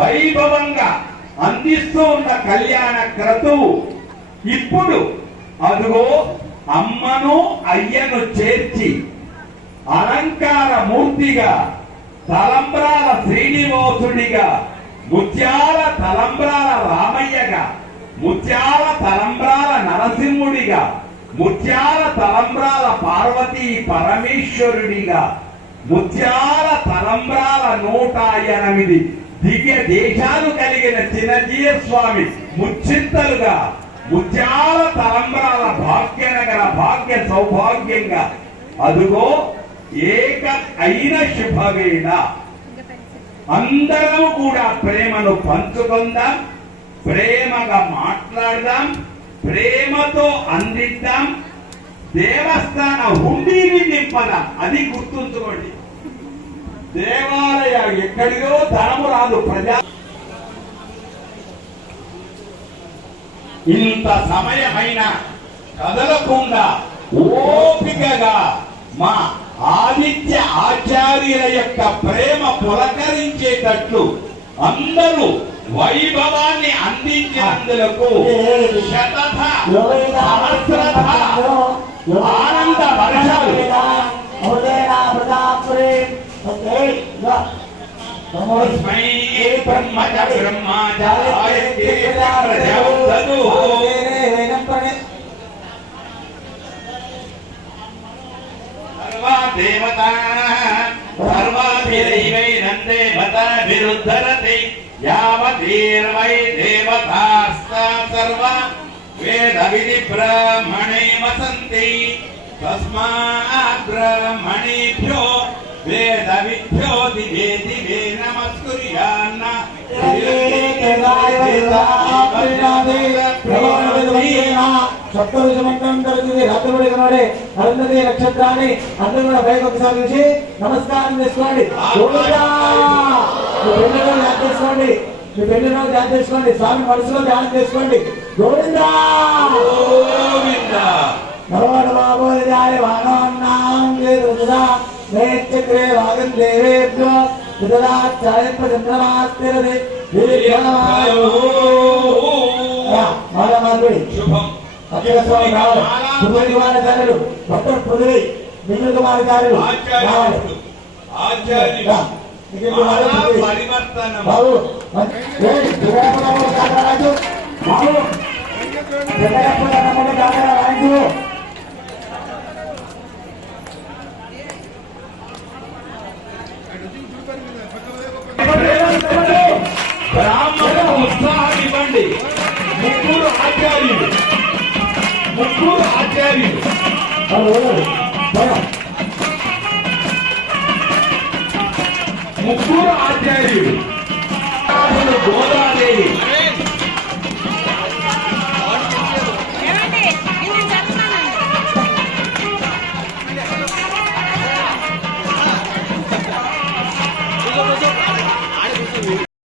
వైభవంగా అందిస్తూ ఉన్న కళ్యాణ క్రతువు ఇప్పుడు అదుగో అమ్మను అయ్యను చేర్చి అలంకార మూర్తిగా తలంబ్రాల శ్రీనివాసుడిగా ముత్యాల తలంబ్రాల రామయ్యగా ముత్యాల తలంబ్రాల నరసింహుడిగా ముత్యాల తలంబ్రాల పార్వతీ పరమేశ్వరుడిగా ముత్యాల తలంబ్రాల 108 దివ్య దేశాలు కలిగిన చిన్నజీయ స్వామి ముచ్చింతలుగా ముత్యాల తలంబ్రాల భాగ్యనగర భాగ్య సౌభాగ్యంగా అదుగో ఏక అయిన శుభవేళ అందరం కూడా ప్రేమను పంచుకుందాం, ప్రేమగా మాట్లాడదాం, ప్రేమతో అందిద్దాం, దేవస్థాన హుండీని నింపదాం. అది గుర్తుంచుకోండి. దేవాలయ ఎక్కడియో ధనము రాదు. ప్రజా ఇంత సమయమైన కదలకుండా ఓపికగా మా ఆదిత్య ఆచార్యుల యొక్క ప్రేమ పులకరించేటట్లు అందరూ వైభవాన్ని అందించినందులకు శతథ సహస్రథ ఆనంద వర్షాలు తస్మై బ్రహ్మచ బ్రహ్మాచార్యే ప్రజౌదదు దేవతా సర్వాభిరైవైనం దేవతా విరుద్ధరతి యావతీర్వై దేవతాస్తా సర్వ వేద విధి బ్రహ్మణే వసంతి తస్మాత్ బ్రహ్మణేభ్యో వేద విభ్యో దివే దివే నమస్కుర్యాన్న నక్షత్రాన్ని అందరూ కూడా పైకి ఒకసారి చూసి నమస్కారం చేసుకోండి. ధ్యానం చేసుకోండి. మీ పెళ్లిలో ధ్యానం చేసుకోండి. స్వామి మనసులో ధ్యానం చేసుకోండి. గోవిందా బాబోజాయ చక్రే భాగం దేవేభ్యో చంద్రమాస్తిరది డాక్టర్ పుదువై మిగిలిన కుమార్ గారు బాబు బ్రాహ్మణులకు ఉత్సాహం ఇవ్వండి. ముగ్గురు ఆచార్యులు ముగ్గురు ఆచార్యులు గోదావరి